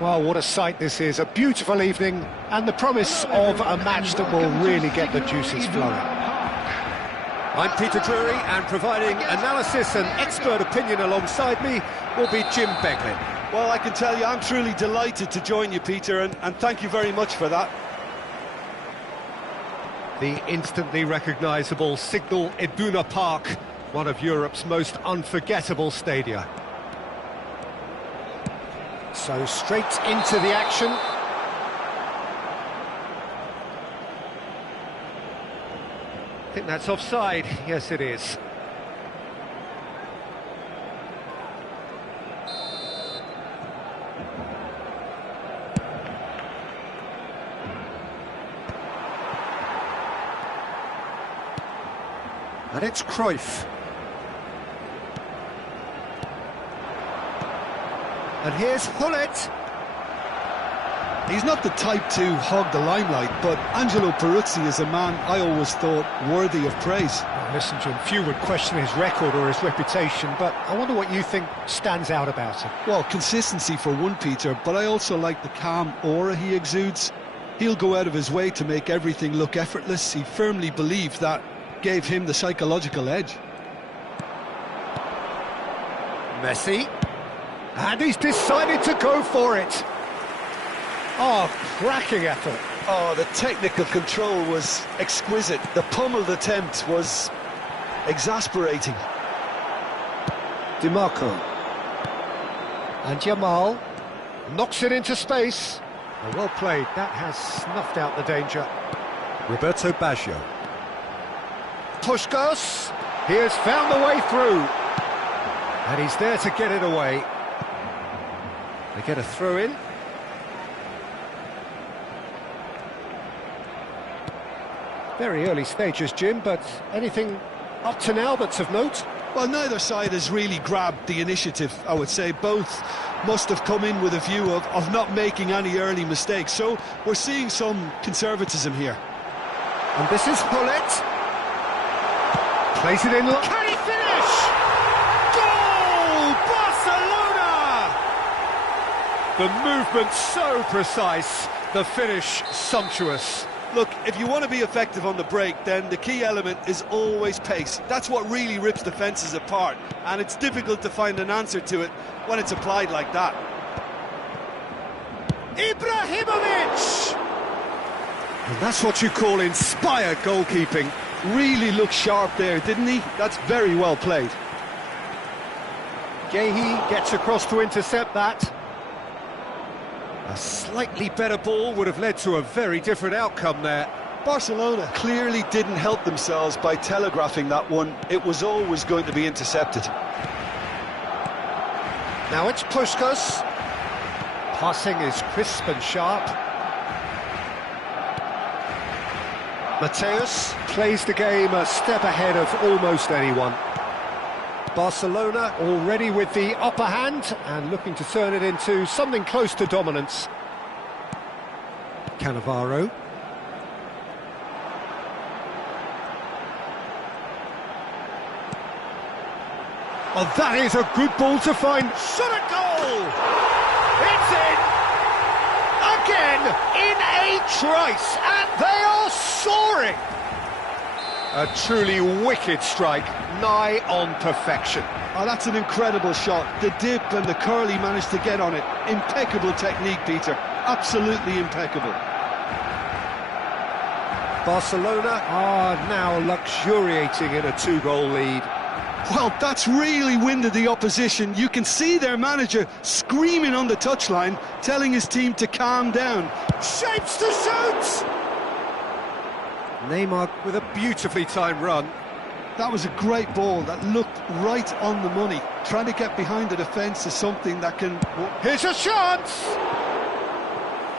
Well, what a sight this is, a beautiful evening, and the promise of a match that will really get the juices flowing. I'm Peter Drury, and providing analysis and expert opinion alongside me will be Jim Beglin. Well, I can tell you, I'm truly delighted to join you, Peter, and thank you very much for that. The instantly recognisable Signal Iduna Park, one of Europe's most unforgettable stadia. So straight into the action. I think that's offside. Yes, it is. And it's Cruyff. And here's Hullet. He's not the type to hog the limelight, but Angelo Peruzzi is a man I always thought worthy of praise. Well, listen, Jim, few would question his record or his reputation, but I wonder what you think stands out about him. Well, consistency for one, Peter, but I also like the calm aura he exudes. He'll go out of his way to make everything look effortless. He firmly believed that gave him the psychological edge. Messi. And he's decided to go for it. Oh, cracking effort. Oh, the technical control was exquisite. The pummeled attempt was exasperating. DiMarco. And Jamal knocks it into space. Oh, well played. That has snuffed out the danger. Roberto Baggio. Puskás. He has found the way through. And he's there to get it away. They get a throw in. Very early stages, Jim, but anything up to now that's of note? Well, neither side has really grabbed the initiative, I would say. Both must have come in with a view of not making any early mistakes. So we're seeing some conservatism here. And this is Hullet. Plays it in. Can he finish? Goal! Barcelona! The movement so precise, the finish sumptuous. Look, if you want to be effective on the break, then the key element is always pace. That's what really rips defences apart, and it's difficult to find an answer to it when it's applied like that. Ibrahimovic! And that's what you call inspired goalkeeping. Really looked sharp there, didn't he? That's very well played. Gehi gets across to intercept that. A slightly better ball would have led to a very different outcome there. Barcelona clearly didn't help themselves by telegraphing that one. It was always going to be intercepted. Now it's Puskás. Passing is crisp and sharp. Mateus plays the game a step ahead of almost anyone. Barcelona already with the upper hand and looking to turn it into something close to dominance. Cannavaro. Oh, that is a good ball to find. Shot at goal! It's in! Again, in a trice, and they are soaring! A truly wicked strike, nigh on perfection. Oh, that's an incredible shot. The dip and the curl he managed to get on it. Impeccable technique, Peter. Absolutely impeccable. Barcelona are now luxuriating in a two-goal lead. Well, that's really winded the opposition. You can see their manager screaming on the touchline, telling his team to calm down. Shapes to shoot! Neymar with a beautifully timed run. That was a great ball that looked right on the money. Trying to get behind the defence is something that can... Here's a chance!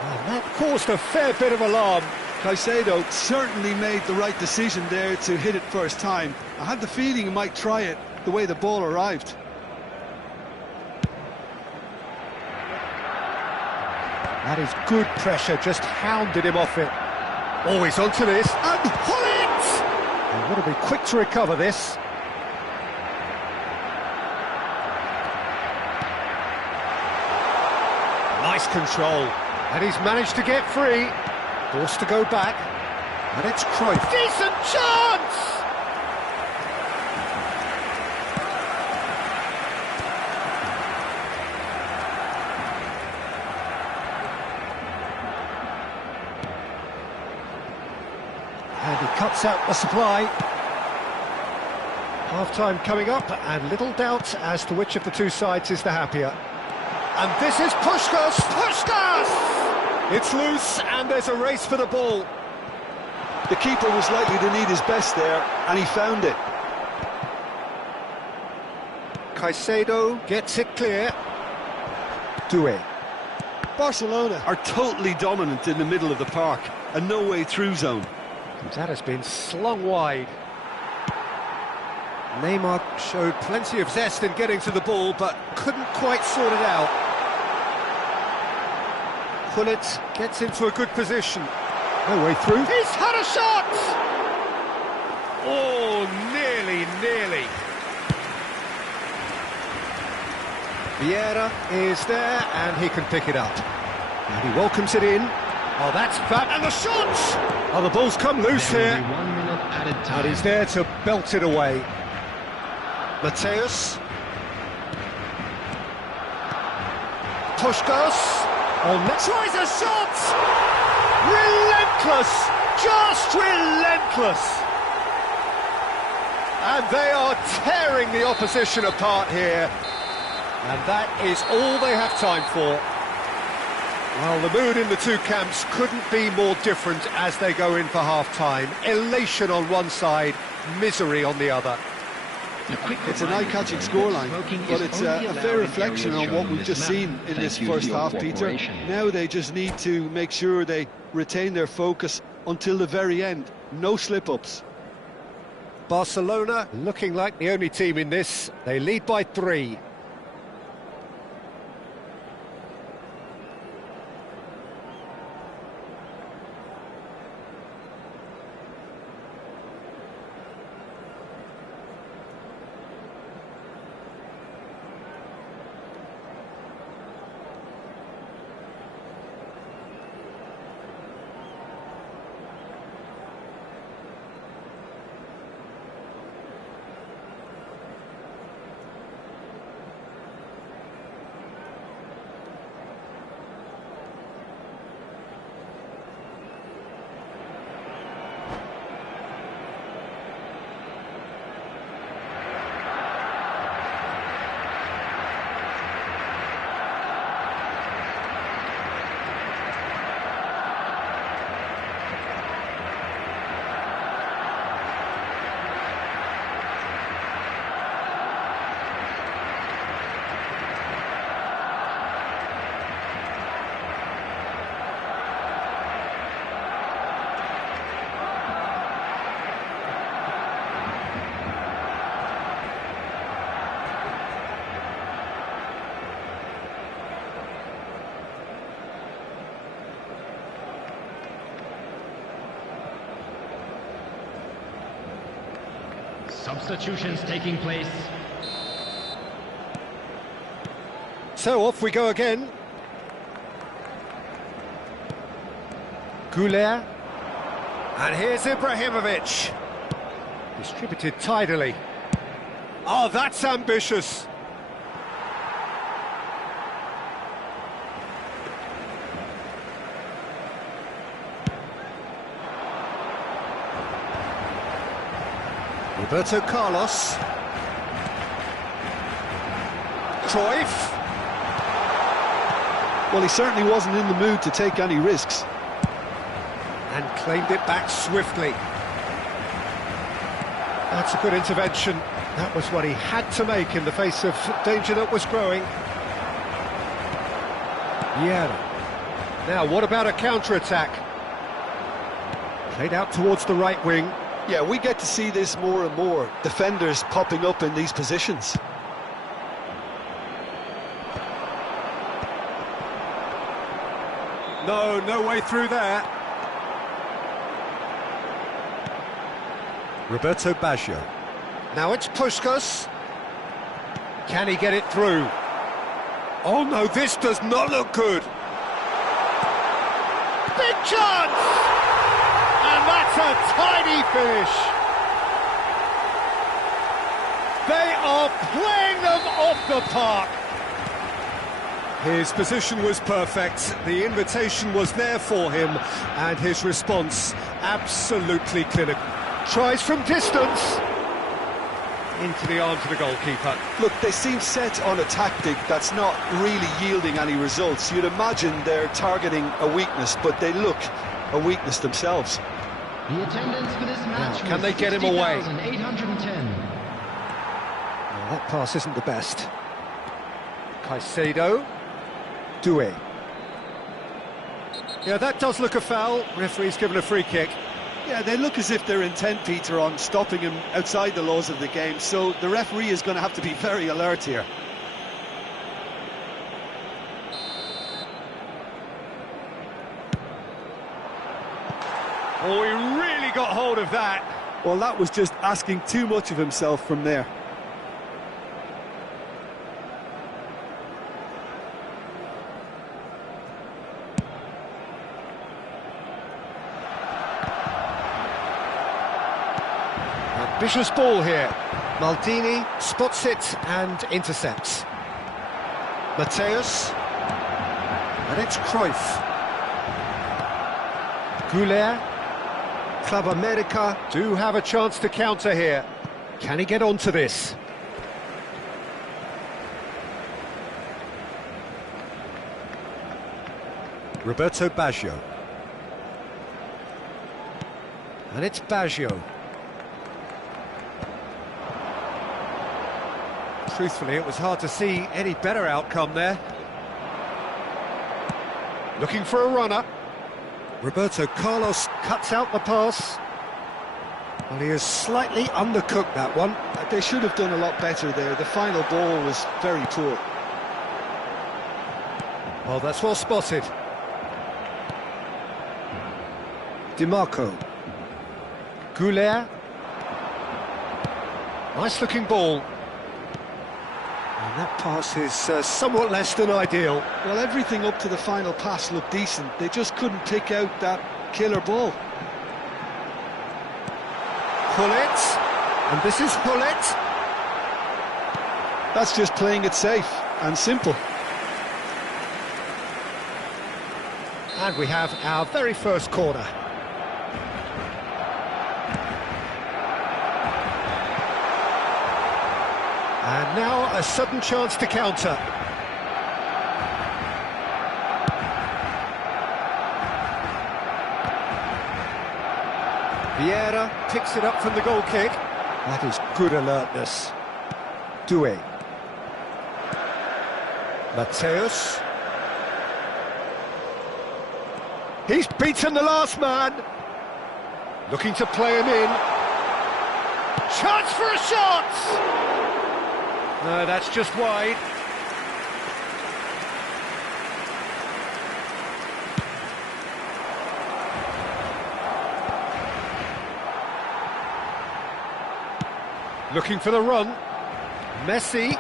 And that caused a fair bit of alarm. Caicedo certainly made the right decision there to hit it first time. I had the feeling he might try it the way the ball arrived. That is good pressure, just hounded him off it. Always onto this, and Hullet! They want to be quick to recover this. Nice control. And he's managed to get free. Forced to go back. And it's Cruyff. Decent chance! And he cuts out the supply. Half-time coming up, and little doubt as to which of the two sides is the happier. And this is Puskás! Puskás! It's loose, and there's a race for the ball. The keeper was likely to need his best there, and he found it. Caicedo gets it clear. Doué. Barcelona are totally dominant in the middle of the park, and no way through zone. That has been slung wide. Neymar showed plenty of zest in getting to the ball, but couldn't quite sort it out. Gullit gets into a good position. No way through. He's had a shot! Oh, nearly. Vieira is there, and he can pick it up. And he welcomes it in. Oh, that's bad. And the shot! Oh, the ball's come loose here. 1 minute added time. And he's there to belt it away. Mateus. Puskás. Tries a shot! Relentless! Just relentless! And they are tearing the opposition apart here. And that is all they have time for. Well, the mood in the two camps couldn't be more different as they go in for half-time. Elation on one side, misery on the other. It's an eye-catching scoreline, but it's a fair reflection on what we've just seen in this first half, Peter. Now they just need to make sure they retain their focus until the very end. No slip-ups. Barcelona looking like the only team in this. They lead by 3. Substitutions taking place. So off we go again. Goulet. And here's Ibrahimovic. Distributed tidily. Oh, that's ambitious. Roberto Carlos. Cruyff. Well, he certainly wasn't in the mood to take any risks. And claimed it back swiftly. That's a good intervention. That was what he had to make in the face of danger that was growing. Jairo. Now, what about a counter-attack? Played out towards the right wing. Yeah, we get to see this more and more. Defenders popping up in these positions. No way through there. Roberto Baggio. Now it's Puskás. Can he get it through? Oh no, this does not look good. Big chance! And that's a tidy finish. They are playing them off the park. His position was perfect, the invitation was there for him, and his response absolutely clinical. Tries from distance. Into the arms of the goalkeeper. Look, they seem set on a tactic that's not really yielding any results. You'd imagine they're targeting a weakness, but they look a weakness themselves. The attendance for this match Can they get him away? 810. Well, that pass isn't the best. Caicedo. Doué. Yeah, that does look a foul. Referee's given a free kick. Yeah, they look as if they're intent, Peter, on stopping him outside the laws of the game, so the referee is going to have to be very alert here. Oh, he really got hold of that. Well, that was just asking too much of himself from there. Ambitious ball here. Maldini spots it and intercepts. Mateus. And it's Cruyff. Goulet. Club America do have a chance to counter here. Can he get onto this? Roberto Baggio. And it's Baggio. Truthfully, it was hard to see any better outcome there. Looking for a runner. Roberto Carlos cuts out the pass. Well, he has slightly undercooked that one. They should have done a lot better there. The final ball was very poor. Oh, that's well spotted. DiMarco. Goulet. Nice looking ball. And that pass is somewhat less than ideal. Well, everything up to the final pass looked decent. They just couldn't pick out that killer ball. Hullet. And this is Hullet. That's just playing it safe and simple. And we have our very first corner. And now a sudden chance to counter. Vieira picks it up from the goal kick. That is good alertness. Doué. Mateus. He's beaten the last man. Looking to play him in. Chance for a shot! No, that's just wide. Looking for the run. Messi.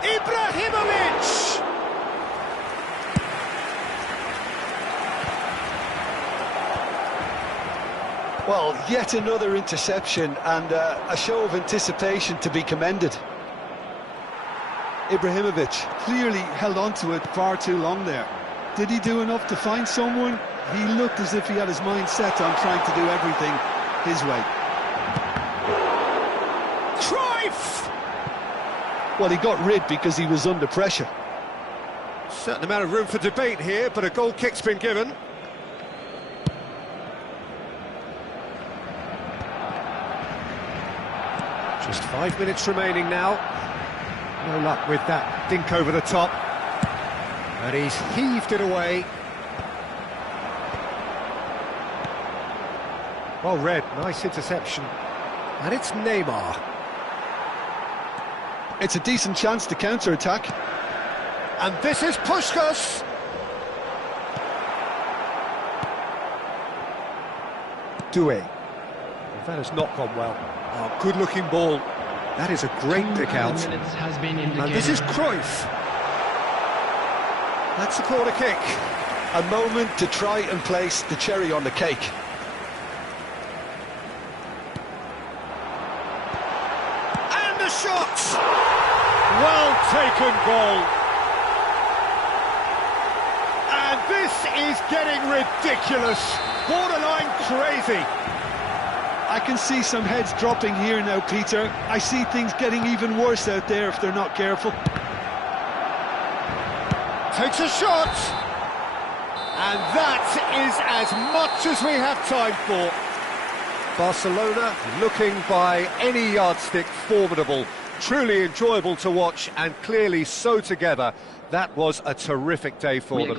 Ibrahimovic! Well, yet another interception and a show of anticipation to be commended. Ibrahimovic clearly held on to it far too long there. Did he do enough to find someone? He looked as if he had his mind set on trying to do everything his way. Cruyff! Well, he got rid because he was under pressure. Certain amount of room for debate here, but a goal kick's been given. Just 5 minutes remaining now. No luck with that dink over the top. And he's heaved it away. Well read, nice interception. And it's Neymar. It's a decent chance to counter-attack. And this is Puskás. Doué. Well, that has not gone well. Oh, good-looking ball. That is a great pick out. And this is Cruyff. That's a corner kick. A moment to try and place the cherry on the cake. And the shot! Well taken goal. And this is getting ridiculous. Borderline crazy. I can see some heads dropping here now, Peter. I see things getting even worse out there if they're not careful. Takes a shot. And that is as much as we have time for. Barcelona looking by any yardstick formidable. Truly enjoyable to watch and clearly so together. That was a terrific day for them.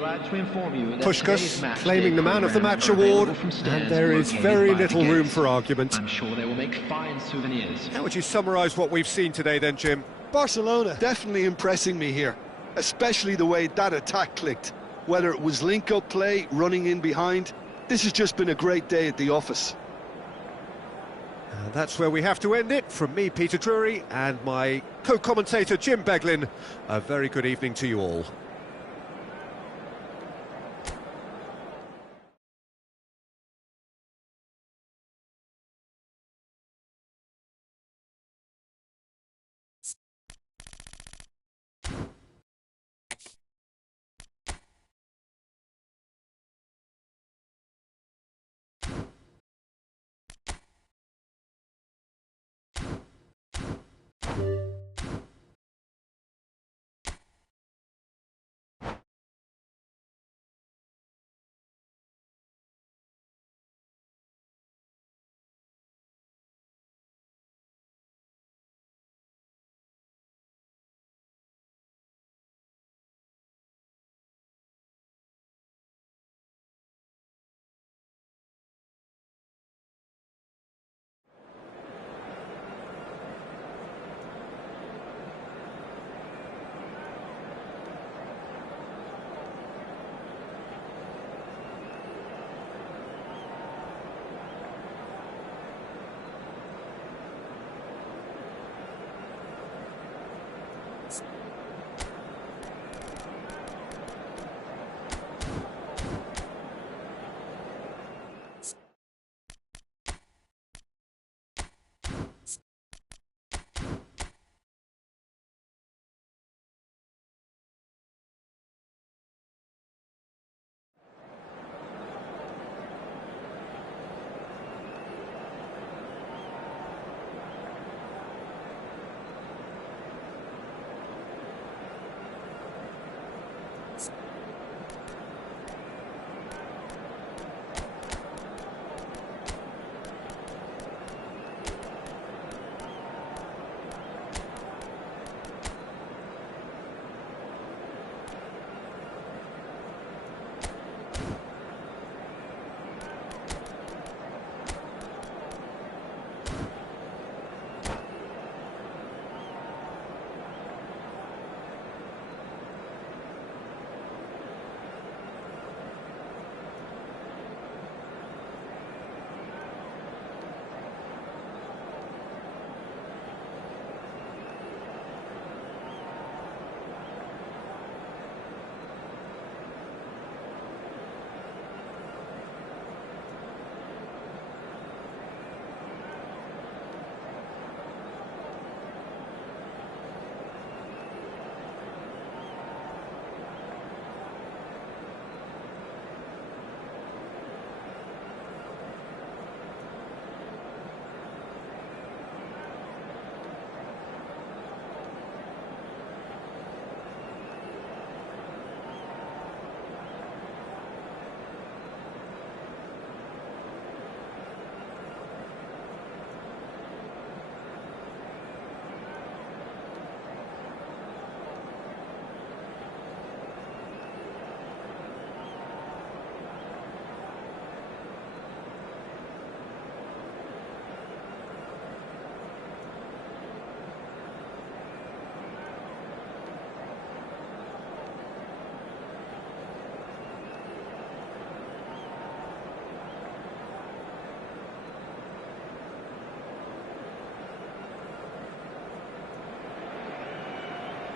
Puskás claiming the Man of the Match award, and there is very little room for argument. I'm sure they will make fine souvenirs. How would you summarise what we've seen today then, Jim? Barcelona definitely impressing me here, especially the way that attack clicked. Whether it was link-up play, running in behind, this has just been a great day at the office. And that's where we have to end it. From me, Peter Drury, and my co-commentator, Jim Beglin. A very good evening to you all.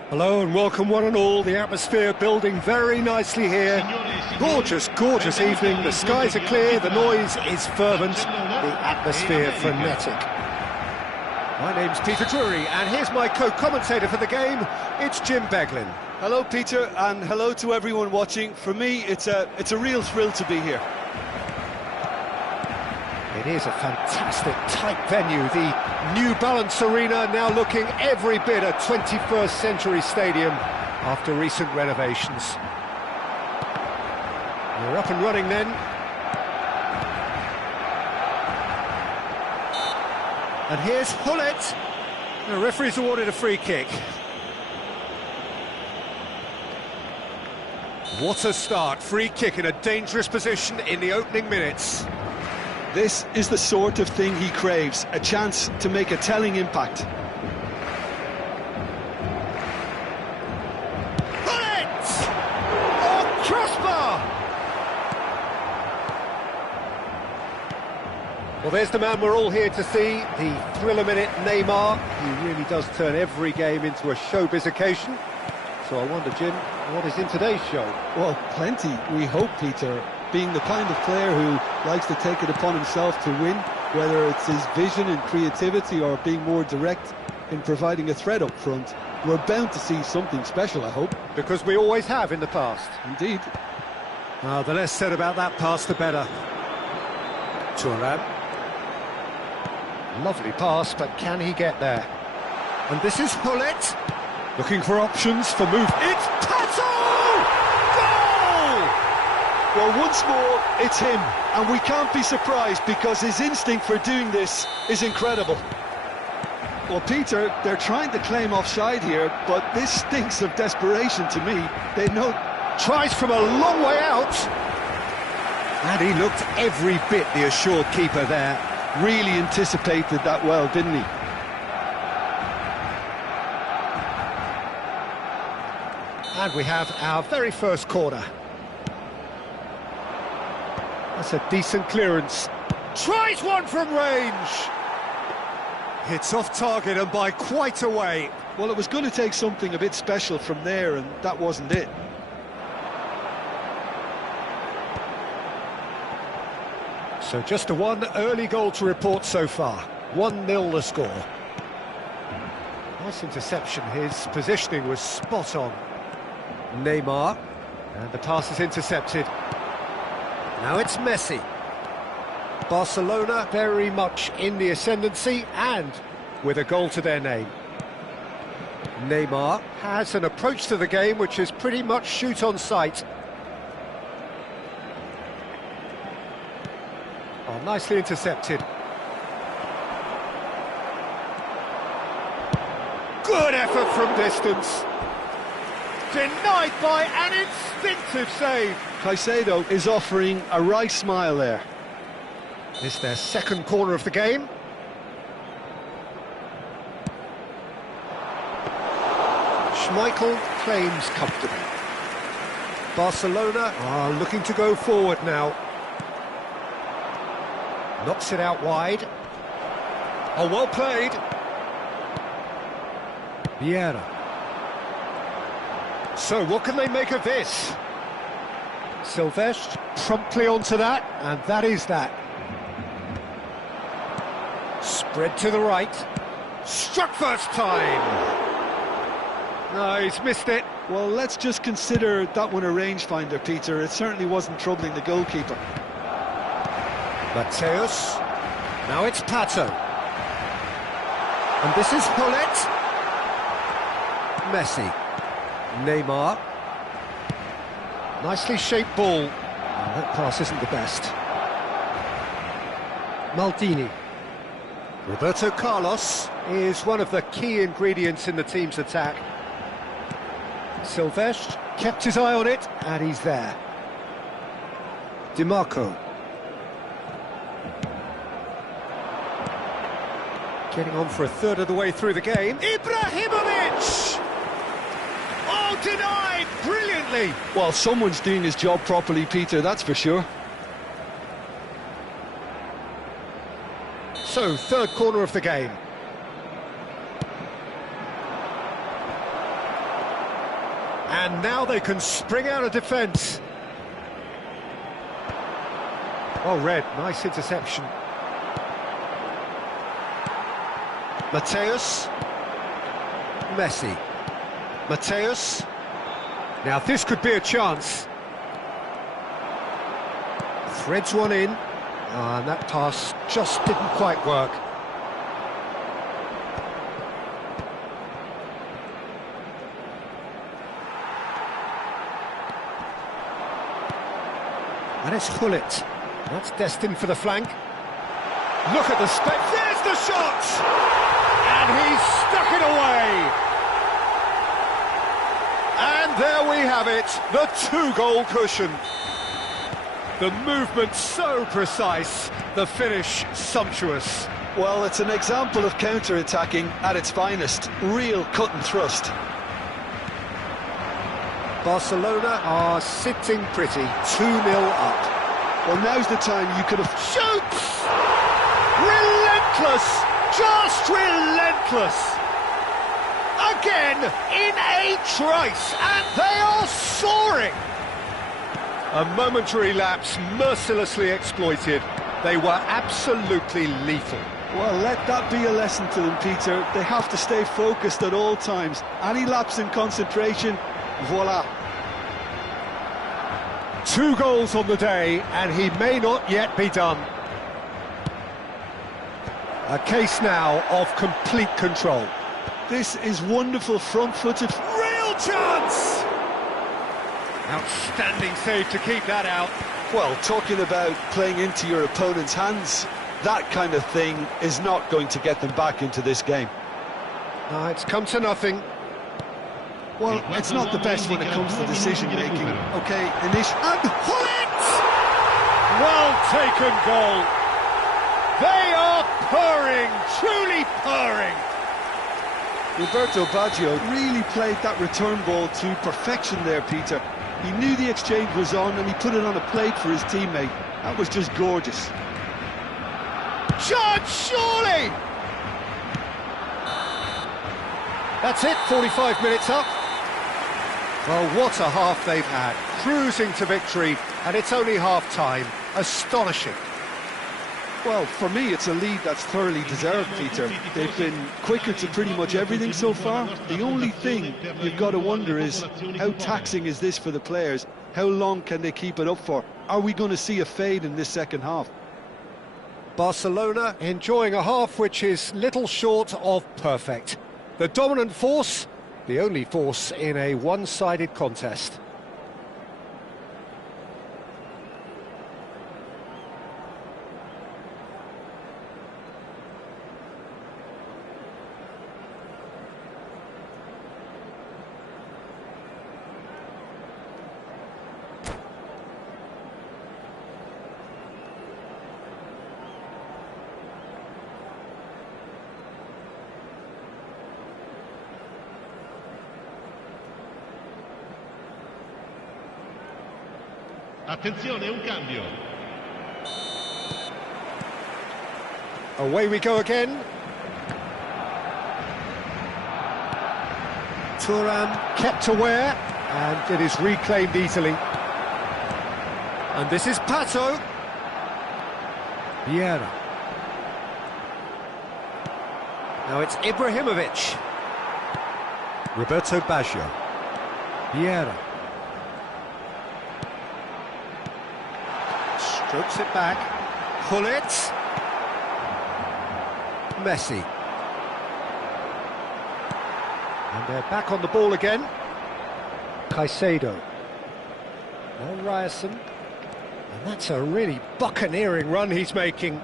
Hello and welcome one and all. The atmosphere building very nicely here. Gorgeous, gorgeous evening. The skies are clear, the noise is fervent, the atmosphere frenetic. My name's Peter Drury and here's my co-commentator for the game. It's Jim Beglin. Hello, Peter, and hello to everyone watching. For me, it's a real thrill to be here. It is a fantastic, tight venue. The New Balance Arena now looking every bit a 21st century stadium after recent renovations. We're up and running then. And here's Hullet. The referee's awarded a free kick. What a start. Free kick in a dangerous position in the opening minutes. This is the sort of thing he craves, a chance to make a telling impact. Hullet! Oh, crossbar! Well, there's the man we're all here to see, the thriller-minute Neymar. He really does turn every game into a showbiz occasion. So I wonder, Jim, what is in today's show? Well, plenty, we hope, Peter. Being the kind of player who likes to take it upon himself to win, whether it's his vision and creativity or being more direct in providing a threat up front, we're bound to see something special, I hope. Because we always have in the past. Indeed. The less said about that pass, the better. Turan. Lovely pass, but can he get there? And this is Hullet. Looking for options for move. It's Pato! Goal! Well, once more, it's him, and we can't be surprised because his instinct for doing this is incredible. Well, Peter, they're trying to claim offside here, but this stinks of desperation to me. They know... Tries from a long way out. And he looked every bit the assured keeper there. Really anticipated that well, didn't he? And we have our very first corner. That's a decent clearance. Tries one from range. It's off target and by quite a way. Well, it was going to take something a bit special from there, and that wasn't it. So just a one early goal to report so far. 1-0 the score. Nice interception. His positioning was spot on. Neymar. And the pass is intercepted. Now it's Messi. Barcelona very much in the ascendancy and with a goal to their name. Neymar has an approach to the game which is pretty much shoot on sight. Oh, nicely intercepted. Good effort from distance. Denied by an instinctive save. Caicedo is offering a right smile there. It's their second corner of the game. Schmeichel claims comfortably. Barcelona are looking to go forward now. Knocks it out wide. Oh, well played. Vieira. So, what can they make of this? Silvestre promptly onto that, and that is that. Spread to the right. Struck first time. No, he's missed it. Well, let's just consider that one a rangefinder, Peter. It certainly wasn't troubling the goalkeeper. Mateus. Now it's Pato. And this is Hullet. Messi. Neymar. Nicely shaped ball. Oh, that pass isn't the best. Maldini. Roberto Carlos is one of the key ingredients in the team's attack. Silvestre kept his eye on it, and he's there. Di Marco. Getting on for a third of the way through the game. Ibrahimovic! Oh, denied brilliantly! Well, someone's doing his job properly, Peter, that's for sure. So, third corner of the game. And now they can spring out of defence. Well read, nice interception. Mateus. Messi. Mateus. Now this could be a chance. Threads one in. And that pass just didn't quite work. And it's Hullet. That's destined for the flank. Look at the space. There's the shot! And he's stuck it away. And there we have it, the two-goal cushion. The movement so precise, the finish sumptuous. Well, it's an example of counter-attacking at its finest. Real cut and thrust. Barcelona are sitting pretty, 2-0 up. Well, now's the time you could have... Shoots! Relentless! Just relentless! Again, in a trice, and they are soaring! A momentary lapse mercilessly exploited. They were absolutely lethal. Well, let that be a lesson to them, Peter. They have to stay focused at all times. Any lapse in concentration, voila. 2 goals on the day, and he may not yet be done. A case now of complete control. This is wonderful front-footed... Real chance! Outstanding save to keep that out. Well, talking about playing into your opponent's hands, that kind of thing is not going to get them back into this game. No, it's come to nothing. Well, it's not the best when it comes to decision-making. OK, initial... And Hullet! Well taken goal. They are purring, truly purring. Roberto Baggio really played that return ball to perfection there, Peter. He knew the exchange was on and he put it on a plate for his teammate. That was just gorgeous. Charge, surely! That's it, 45 minutes up. Well, what a half they've had. Cruising to victory, and it's only half-time. Astonishing. Well, for me, it's a lead that's thoroughly deserved, Peter. They've been quicker to pretty much everything so far. The only thing you've got to wonder is, how taxing is this for the players? How long can they keep it up for? Are we going to see a fade in this second half? Barcelona enjoying a half which is little short of perfect. The dominant force, the only force in a one-sided contest. Attenzione, un cambio. Away we go again. Thuram kept aware, and it is reclaimed easily. And this is Pato. Vieira. Now it's Ibrahimovic. Roberto Baggio. Vieira. Strokes it back. Hullet. Messi. And they're back on the ball again. Caicedo. Now Ryerson. And that's a really buccaneering run he's making.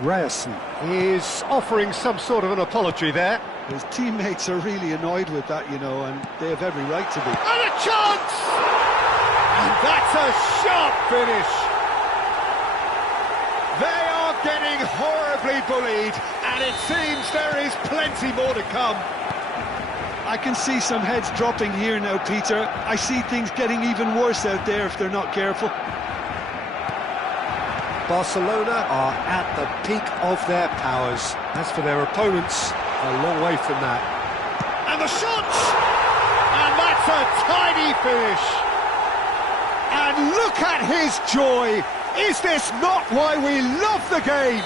Ryerson is offering some sort of an apology there. His teammates are really annoyed with that, you know, and they have every right to be. And a chance! And that's a sharp finish. They are getting horribly bullied, and it seems there is plenty more to come. I can see some heads dropping here now, Peter. I see things getting even worse out there if they're not careful. Barcelona are at the peak of their powers. As for their opponents, a long way from that. And the shot! And that's a tiny finish. And look at his joy. Is this not why we love the game?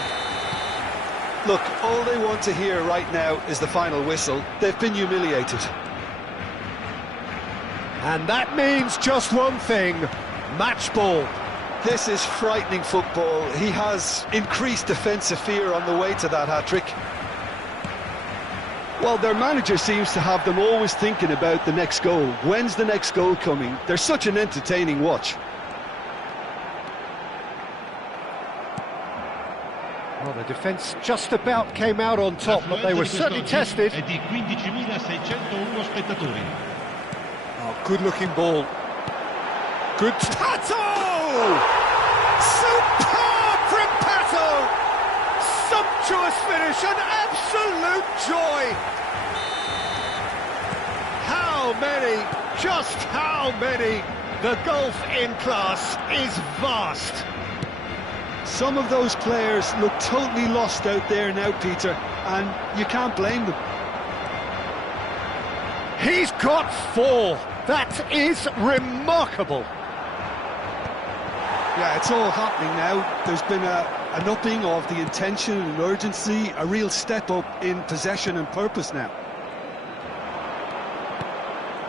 Look, all they want to hear right now is the final whistle. They've been humiliated. And that means just one thing, match ball. This is frightening football. He has increased defensive fear on the way to that hat-trick. Well, their manager seems to have them always thinking about the next goal. When's the next goal coming? They're such an entertaining watch. Well, the defence just about came out on top, but they were certainly tested. È di 15.601 spettatori. Oh, good-looking ball. Good Pato! Superb from Pato! Sumptuous finish, an absolute joy! How many, just how many? The gulf in class is vast. Some of those players look totally lost out there now, Peter, and you can't blame them. He's got 4. That is remarkable. Yeah, it's all happening now. There's been an upping of the intention and urgency, a real step up in possession and purpose now.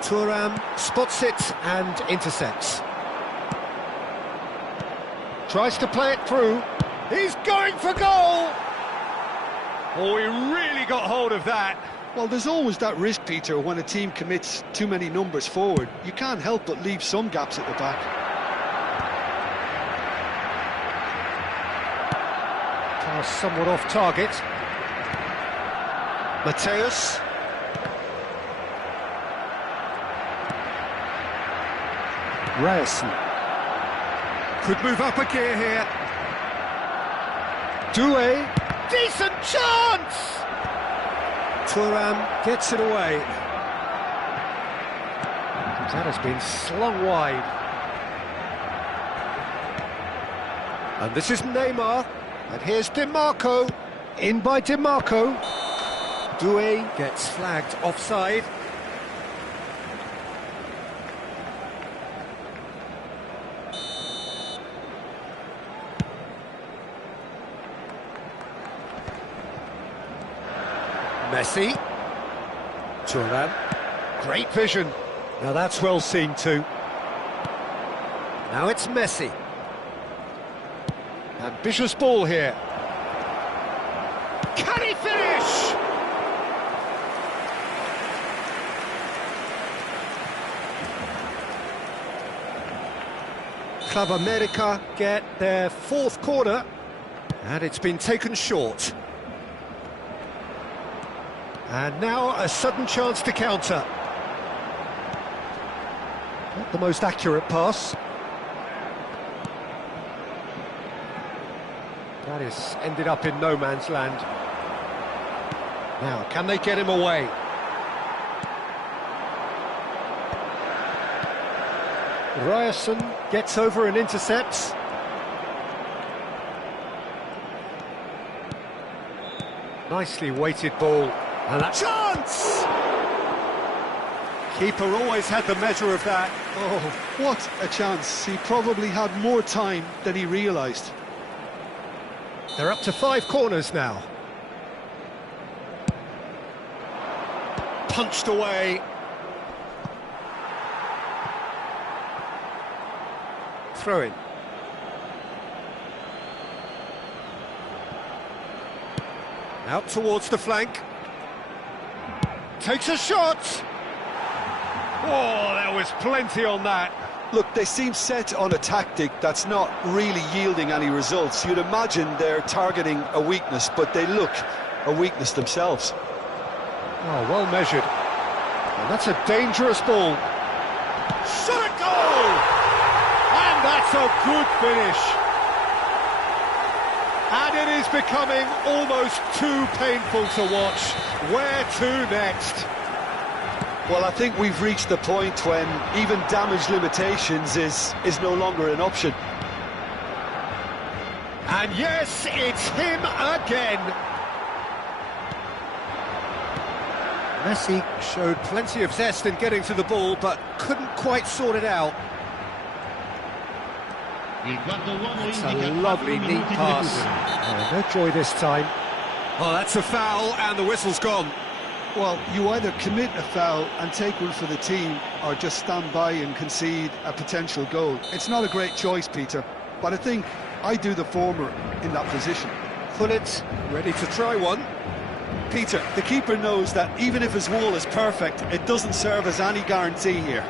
Thuram spots it and intercepts. Tries to play it through. He's going for goal! Oh, he really got hold of that. Well, there's always that risk, Peter, when a team commits too many numbers forward. You can't help but leave some gaps at the back. Pass somewhat off target. Mateus. Rachão. Could move up a gear here. Doué. Decent chance! Thuram gets it away. That has been slung wide. And this is Neymar. And here's Dimarco. In by Dimarco. Doué gets flagged offside. Messi. Thuram. Great vision. Now that's well seen too. Now it's Messi. Ambitious ball here. Can he finish? Club America get their 4th corner. And it's been taken short. And now a sudden chance to counter. Not the most accurate pass. That is ended up in no man's land. Now, can they get him away? Ryerson gets over and intercepts. Nicely weighted ball. And that chance! Keeper always had the measure of that. Oh, what a chance. He probably had more time than he realised. They're up to 5 corners now. Punched away. Throw in. Out towards the flank. Takes a shot. Oh, there was plenty on that. Look, they seem set on a tactic that's not really yielding any results. You'd imagine they're targeting a weakness, but they look a weakness themselves. Oh, well measured. And that's a dangerous ball. Shot a goal! And that's a good finish. And it is becoming almost too painful to watch. Where to next? Well, I think we've reached the point when even damage limitations is no longer an option. And yes, it's him again. Messi showed plenty of zest in getting to the ball, but couldn't quite sort it out. It's a lovely, neat pass. No joy this time. Oh, that's a foul, and the whistle's gone. Well, you either commit a foul and take one for the team, or just stand by and concede a potential goal. It's not a great choice, Peter, but I think I do the former in that position. Pullet, ready to try one. Peter, the keeper knows that even if his wall is perfect, it doesn't serve as any guarantee here.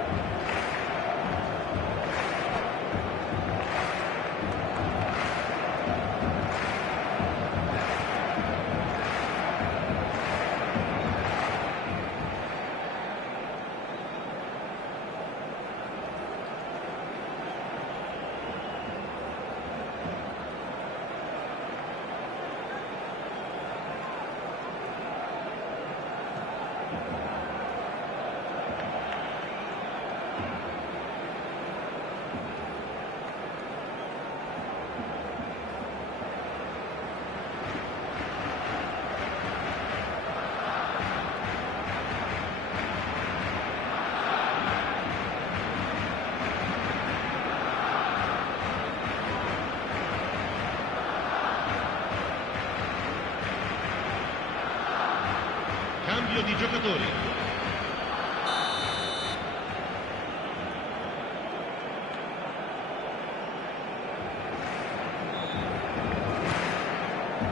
Cambio di giocatori.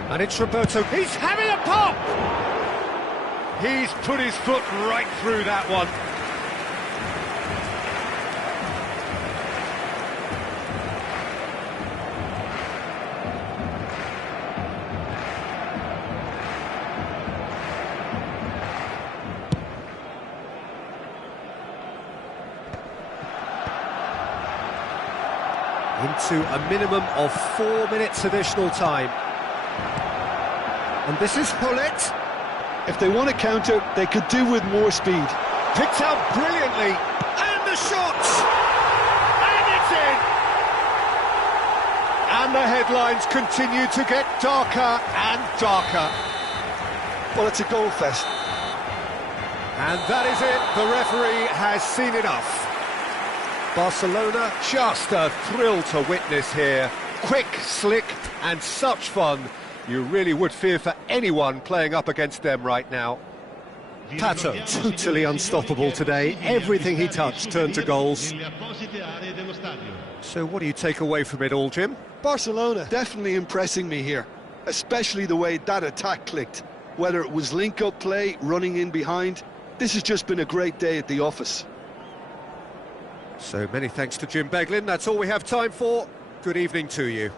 And it's Roberto. He's having a pop! He's put his foot right through that one. Into a minimum of 4 minutes additional time. And this is Pullet. If they want to counter, they could do with more speed. Picked out brilliantly. And the shot! And it's in! And the headlines continue to get darker and darker. Well, it's a goal fest. And that is it. The referee has seen enough. Barcelona, just a thrill to witness here. Quick, slick, and such fun. You really would fear for anyone playing up against them right now. Pato, totally unstoppable today. Everything he touched turned to goals. So what do you take away from it all, Jim? Barcelona definitely impressing me here, especially the way that attack clicked. Whether it was link-up play, running in behind, this has just been a great day at the office. So many thanks to Jim Beglin. That's all we have time for. Good evening to you.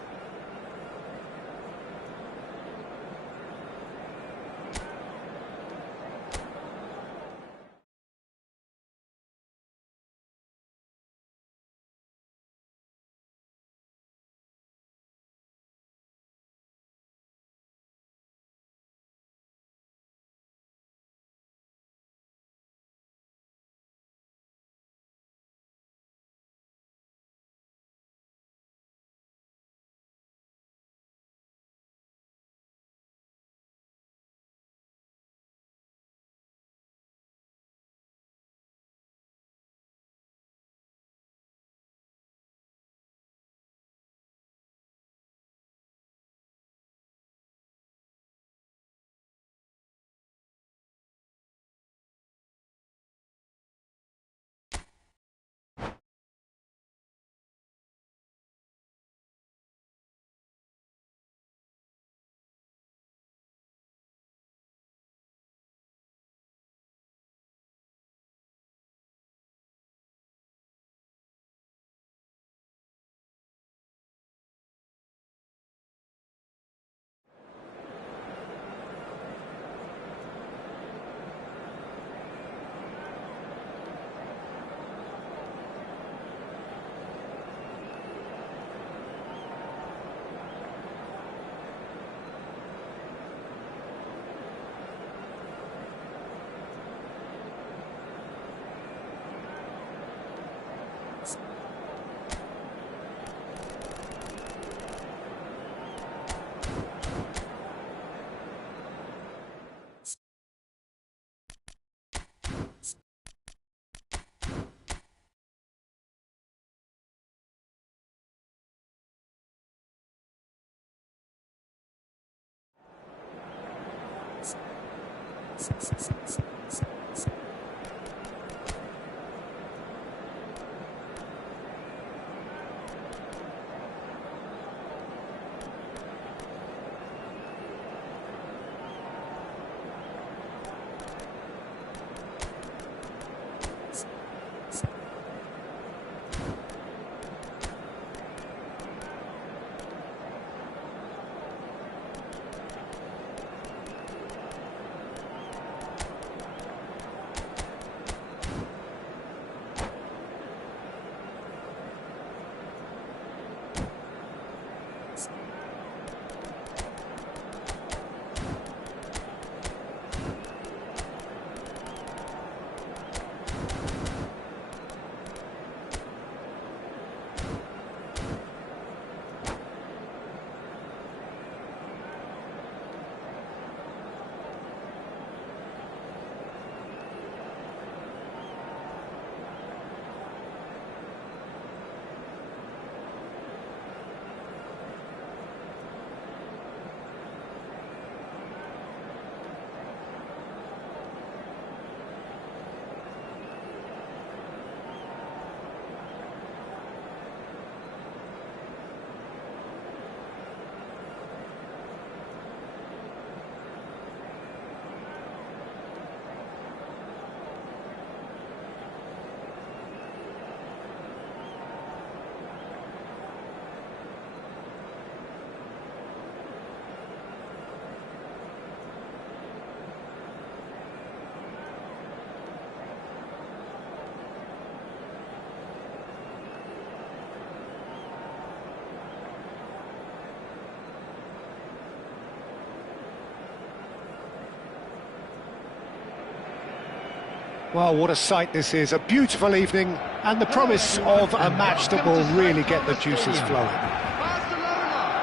Well, what a sight this is, a beautiful evening, and the promise of a match that will really get the juices flowing.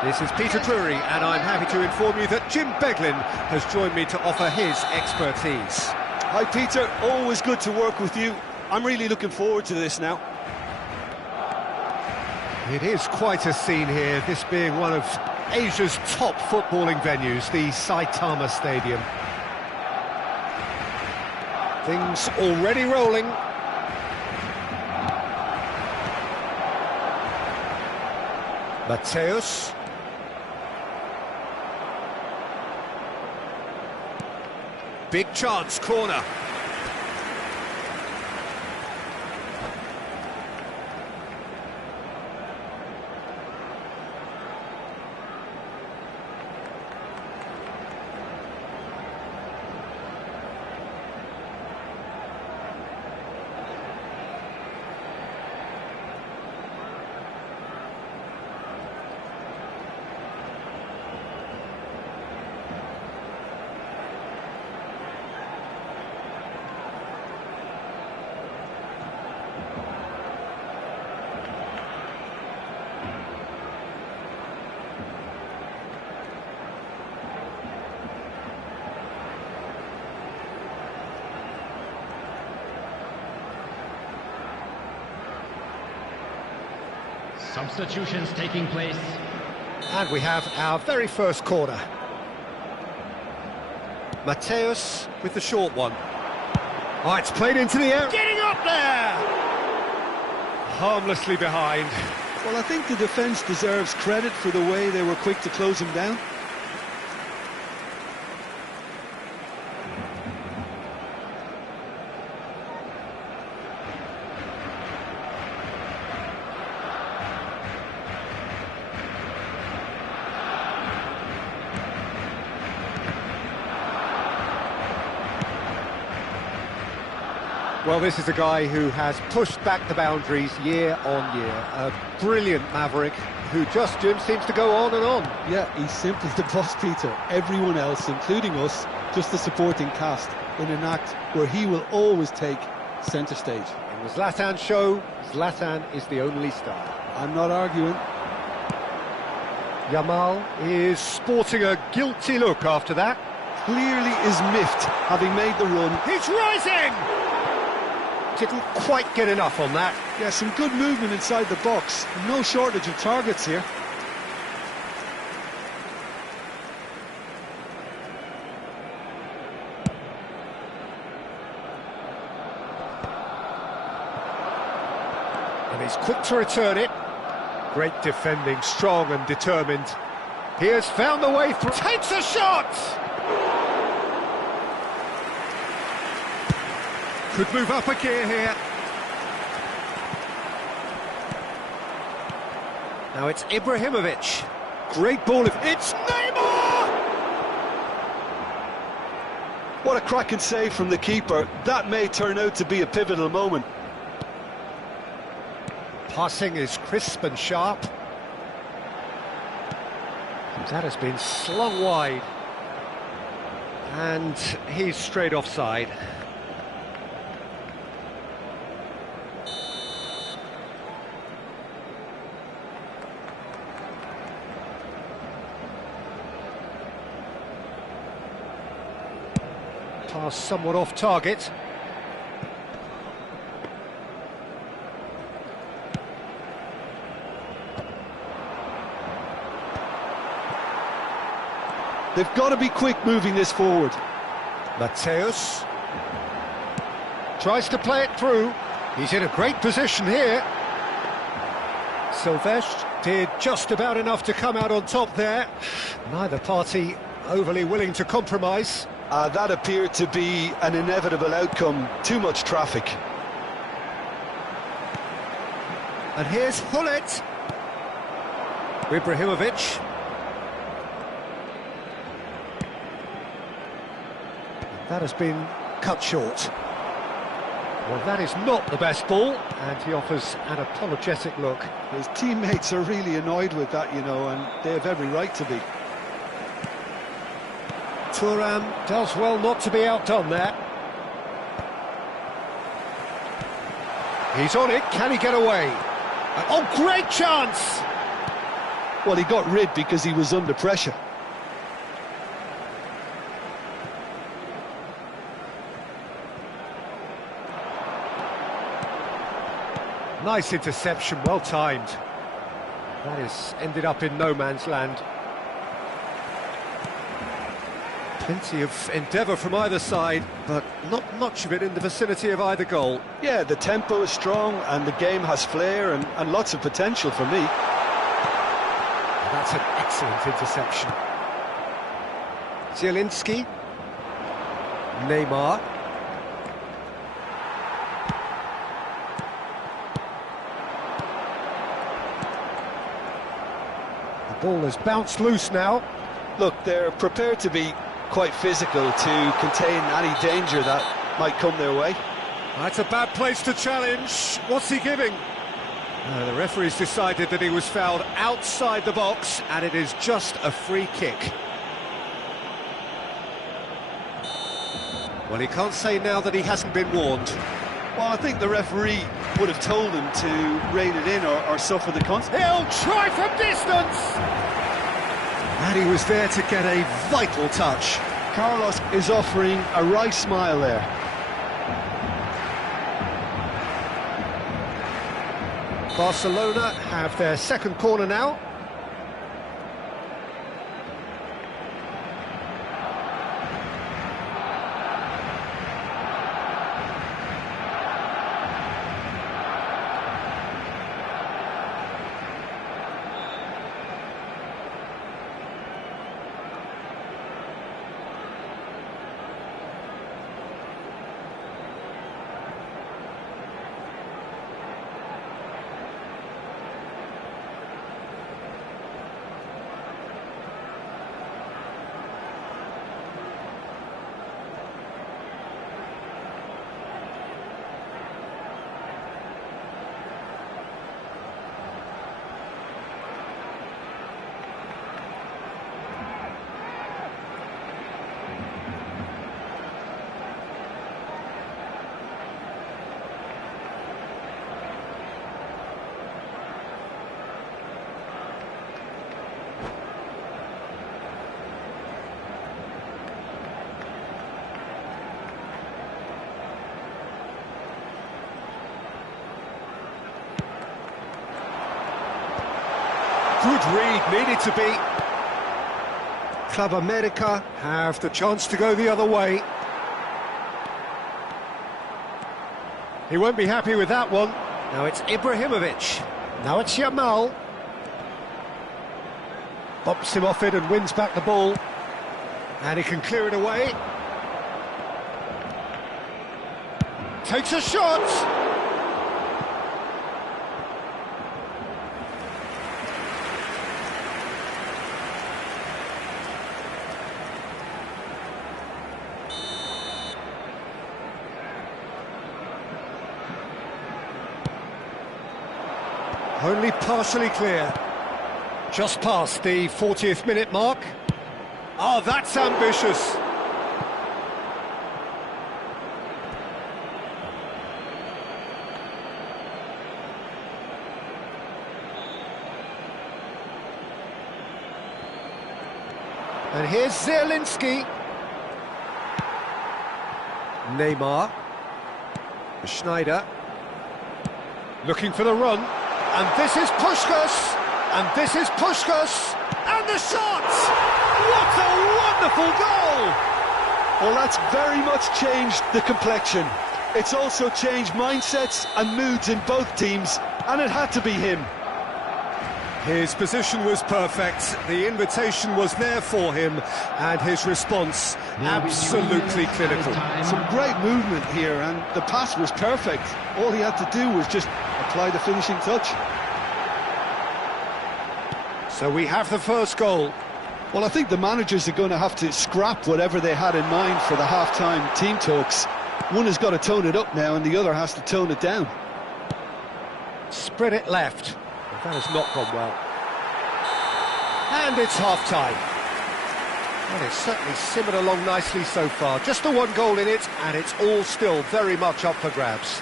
This is Peter Drury, and I'm happy to inform you that Jim Beglin has joined me to offer his expertise. Hi Peter, always good to work with you. I'm really looking forward to this now. It is quite a scene here, this being one of Asia's top footballing venues, the Saitama Stadium. Things already rolling. Mateus. Big chance, corner. Substitutions taking place. And we have our very first corner. Mateus With the short one. Oh, it's played into the air. Getting up there! Harmlessly behind. Well, I think the defence deserves credit for the way they were quick to close him down. Well, this is a guy who has pushed back the boundaries year on year. A brilliant maverick who just, Jim, seems to go on and on. Yeah, he's simply the boss, Peter. Everyone else, including us, just the supporting cast in an act where he will always take centre stage. In the Zlatan show, Zlatan is the only star. I'm not arguing. Yamal is sporting a guilty look after that. Clearly is miffed, having made the run. He's rising! Didn't quite get enough on that. Yeah, some good movement inside the box. No shortage of targets here. And he's quick to return it. Great defending, strong and determined. He has found the way through. Takes a shot! Could move up a gear here. Now it's Ibrahimovic. Great ball. It's Neymar! What a cracking save from the keeper. That may turn out to be a pivotal moment. Passing is crisp and sharp. That has been slung wide. And he's straight offside. Pass somewhat off target. They've got to be quick moving this forward. Mateus tries to play it through. He's in a great position here. Silvestre did just about enough to come out on top there. Neither party overly willing to compromise. That appeared to be an inevitable outcome. Too much traffic. And here's Hullet. Ibrahimovic. That has been cut short. Well, that is not the best ball, and he offers an apologetic look. His teammates are really annoyed with that, you know, and they have every right to be. Thuram does well not to be outdone there. He's on it, can he get away? Oh, great chance! Well, he got rid because he was under pressure. Nice interception, well timed. That has ended up in no man's land. Plenty of endeavour from either side, but not much of it in the vicinity of either goal. Yeah, the tempo is strong and the game has flair and lots of potential for me. That's an excellent interception. Zielinski. Neymar. The ball has bounced loose now. Look, they're prepared to be quite physical to contain any danger that might come their way. That's a bad place to challenge. What's he giving? The referee's decided that he was fouled outside the box, and it is just a free kick. Well, he can't say now that he hasn't been warned. Well, I think the referee would have told him to rein it in or suffer the consequence. He'll try from distance! And he was there to get a vital touch. Carlos is offering a wry smile there. Barcelona have their second corner now. Good read, needed to be. Club America have the chance to go the other way. He won't be happy with that one. Now it's Ibrahimovic. Now it's Yamal. Bumps him off it and wins back the ball. And he can clear it away. Takes a shot! Only partially clear. Just past the 40th minute mark. Oh, that's ambitious. And here's Zielinski. Neymar. Schneider. Looking for the run. And this is Puskás. And this is Puskás. And the shot! What a wonderful goal! Well, that's very much changed the complexion. It's also changed mindsets and moods in both teams, and it had to be him. His position was perfect, the invitation was there for him, and his response absolutely clinical. Some great movement here, and the pass was perfect. All he had to do was just apply the finishing touch. So we have the first goal. Well, I think the managers are going to have to scrap whatever they had in mind for the half-time team talks. One has got to tone it up now, and the other has to tone it down. Spread it left. That has not gone well. And it's half-time. Well, it's certainly simmered along nicely so far. Just the one goal in it, and it's all still very much up for grabs.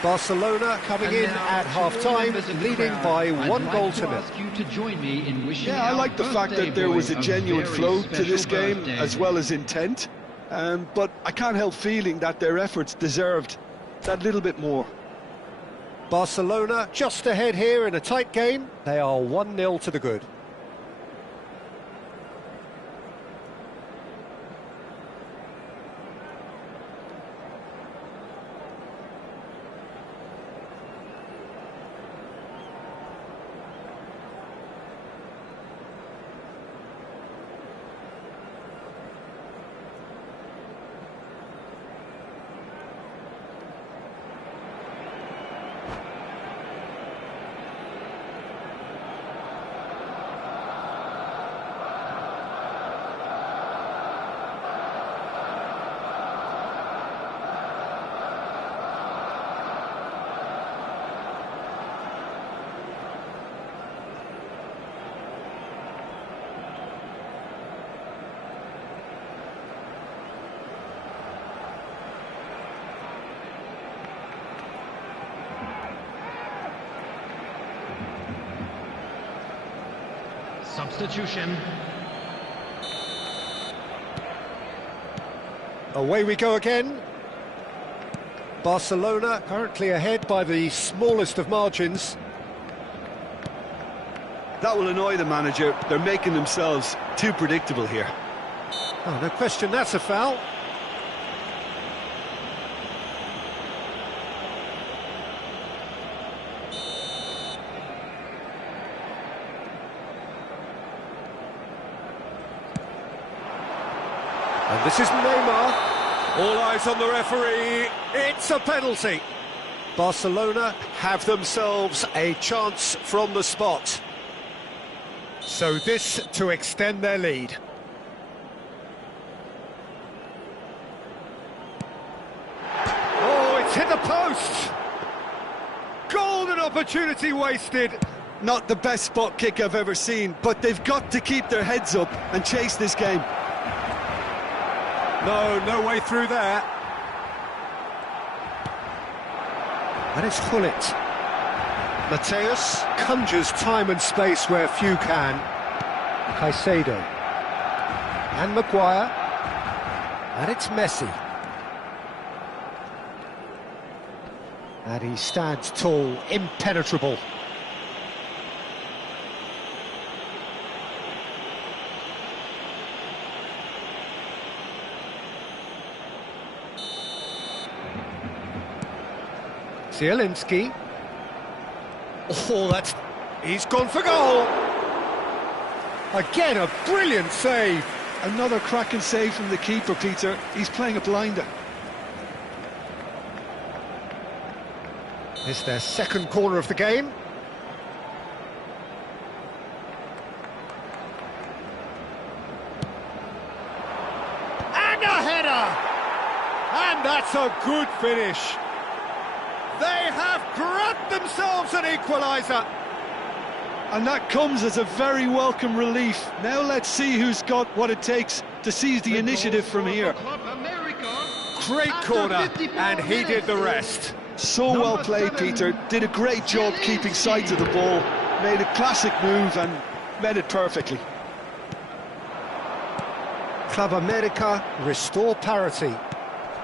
Barcelona coming in at half-time, leading by 1-0. Yeah, I like the fact that there was a genuine flow to this game, as well as intent. But I can't help feeling that their efforts deserved that little bit more. Barcelona just ahead here in a tight game. They are 1-0 to the good. Substitution. Away we go again. Barcelona currently ahead by the smallest of margins. That will annoy the manager. They're making themselves too predictable here. Oh, no question, that's a foul. And this is Neymar. All eyes on the referee. It's a penalty. Barcelona have themselves a chance from the spot. So this to extend their lead. Oh, it's hit the post. Golden opportunity wasted. Not the best spot kick I've ever seen, but they've got to keep their heads up and chase this game. No way through there. And it's Gullit. Mateus conjures time and space where few can. Caicedo. And Maguire. And it's Messi. And he stands tall, impenetrable. Zielinski. Oh, that's... He's gone for goal! Again, a brilliant save. Another cracking save from the keeper, Peter. He's playing a blinder. It's their second corner of the game. And a header! And that's a good finish. They have grabbed themselves an equaliser. And that comes as a very welcome relief. Now let's see who's got what it takes to seize the initiative from here. Great corner, and he did the rest. So well played, Peter. Did a great job keeping sight of the ball. Made a classic move and met it perfectly. Club America restore parity.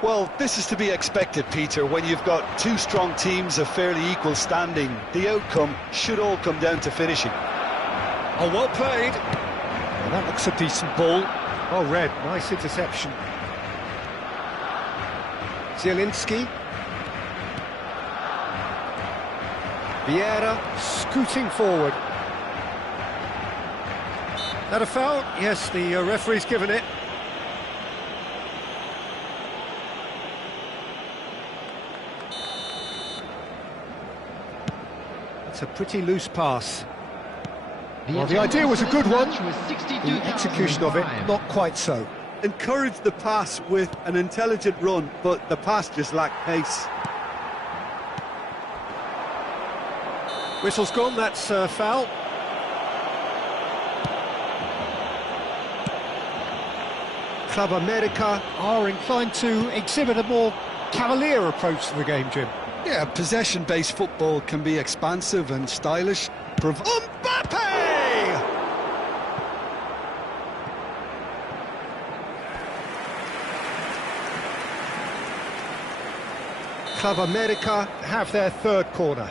Well, this is to be expected, Peter, when you've got two strong teams of fairly equal standing. The outcome should all come down to finishing. Oh, well played. Well, that looks a decent ball. Oh, Red, nice interception. Zielinski. Vieira scooting forward. That a foul? Yes, the referee's given it. It's a pretty loose pass. Well, the idea was a good one. The execution of it, not quite so. Encouraged the pass with an intelligent run, but the pass just lacked pace. Whistle's gone, that's foul. Club America are inclined to exhibit a more cavalier approach to the game, Jim. Yeah, possession-based football can be expansive and stylish. Mbappe! Club America have their third corner.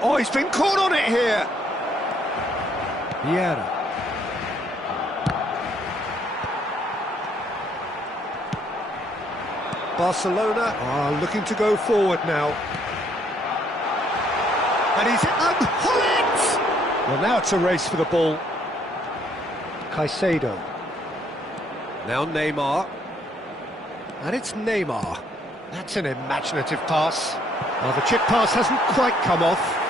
Oh, he's been caught on it here! Vieira. Barcelona are looking to go forward now. And he's... Hullet! Well, now it's a race for the ball. Caicedo. Now Neymar. And it's Neymar. That's an imaginative pass. Well, the chip pass hasn't quite come off.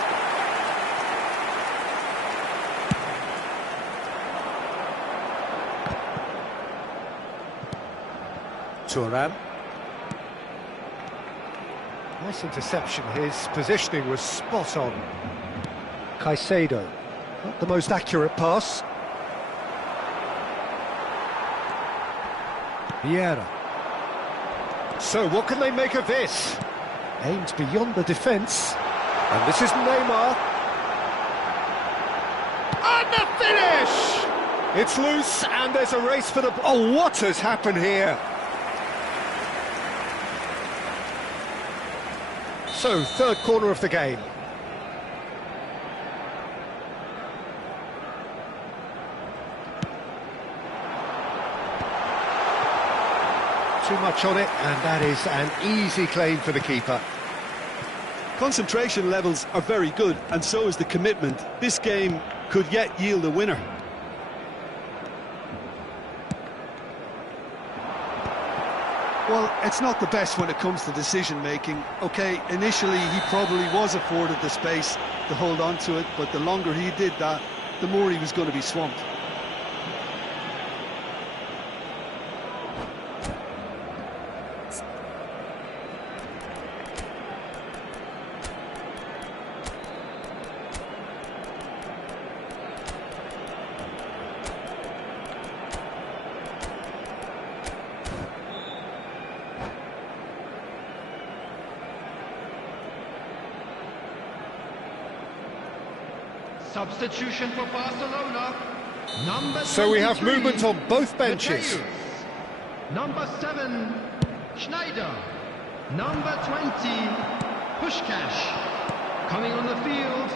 Turan. Nice interception, his positioning was spot on. Caicedo, not the most accurate pass. Vieira. So what can they make of this? Aims beyond the defence. And this is Neymar. And the finish! It's loose and there's a race for the... Oh, what has happened here? So, third corner of the game. Too much on it, and that is an easy claim for the keeper. Concentration levels are very good, and so is the commitment. This game could yet yield a winner. Well, it's not the best when it comes to decision-making. OK, initially he probably was afforded the space to hold on to it, but the longer he did that, the more he was going to be swamped. Substitution for Barcelona. So we have movement on both benches. Number 7, Schneider. Number 20, Pushkash. Coming on the field,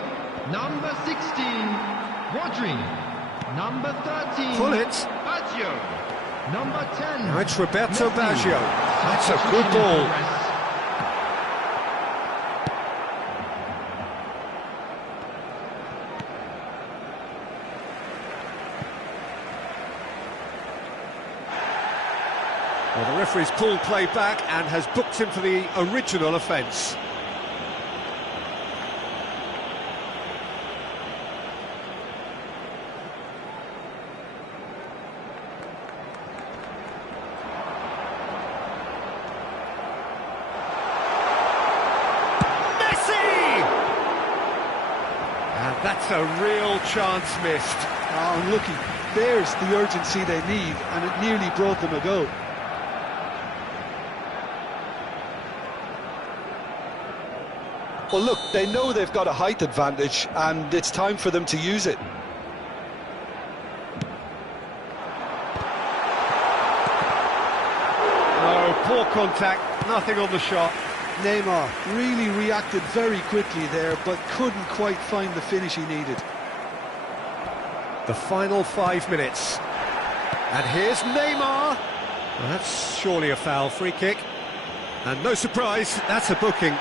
number 16, Rodri. Number 13, Pull it. Baggio. Number 10. Now it's Roberto Messi. Baggio. That's a good Substitution in ball. progress. Well, the referee's pulled play back and has booked him for the original offence. Messi! And that's a real chance missed. Oh, unlucky. There's the urgency they need, and it nearly brought them a goal. Well, look, they know they've got a height advantage, and it's time for them to use it. No, poor contact, nothing on the shot. Neymar really reacted very quickly there, but couldn't quite find the finish he needed. The final 5 minutes. And here's Neymar. Well, that's surely a foul, free kick. And no surprise, that's a booking.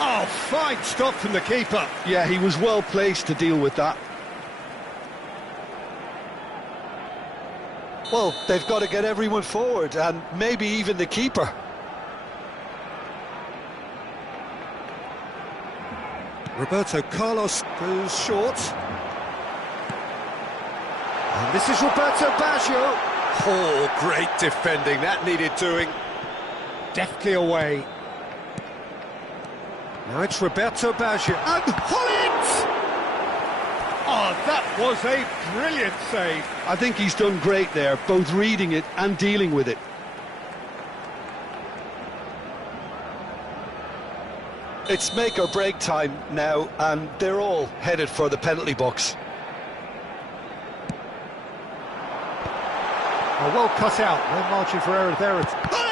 Oh, fine stop from the keeper. Yeah, he was well placed to deal with that. Well, they've got to get everyone forward, and maybe even the keeper. Roberto Carlos goes short. And this is Roberto Baggio. Oh, great defending, that needed doing. Deftly away. Now it's Roberto Baggio. And Holland! Oh, that was a brilliant save. I think he's done great there, both reading it and dealing with it. It's make or break time now, and they're all headed for the penalty box. Oh, well cut out, no margin for error there. Holland!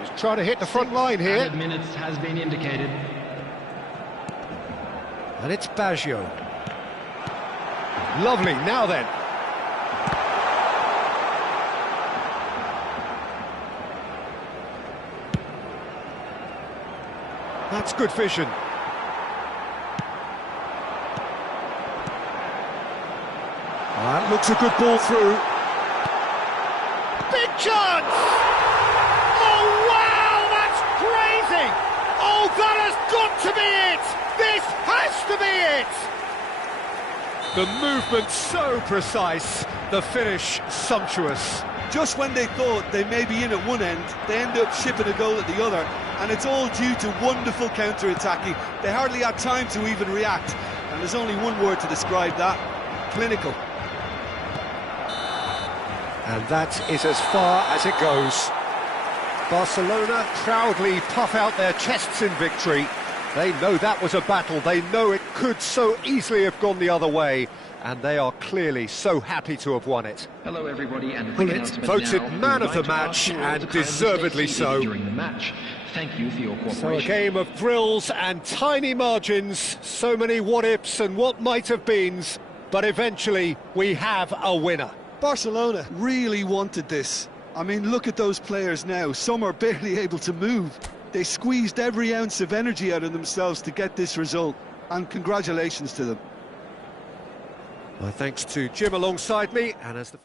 He's trying to hit the front line here. Added minutes has been indicated. And it's Baggio. Lovely, now then. That's good vision. That looks a good ball through. Big chance! Oh, wow, that's crazy! Oh, that has got to be it! This has to be it! The movement so precise, the finish sumptuous. Just when they thought they may be in at one end, they end up shipping a goal at the other, and it's all due to wonderful counter-attacking. They hardly had time to even react, and there's only one word to describe that: clinical. And that is as far as it goes. Barcelona proudly puff out their chests in victory. They know that was a battle, they know it could so easily have gone the other way, and they are clearly so happy to have won it. Hello everybody, and Bullet voted man of the match, and deservedly so. During the match. Thank you for your cooperation. So a game of thrills and tiny margins, so many what-ifs and what might-have-beens, but eventually we have a winner. Barcelona really wanted this. I mean, look at those players now. Some are barely able to move. They squeezed every ounce of energy out of themselves to get this result, and congratulations to them. My thanks to Jim alongside me, and as the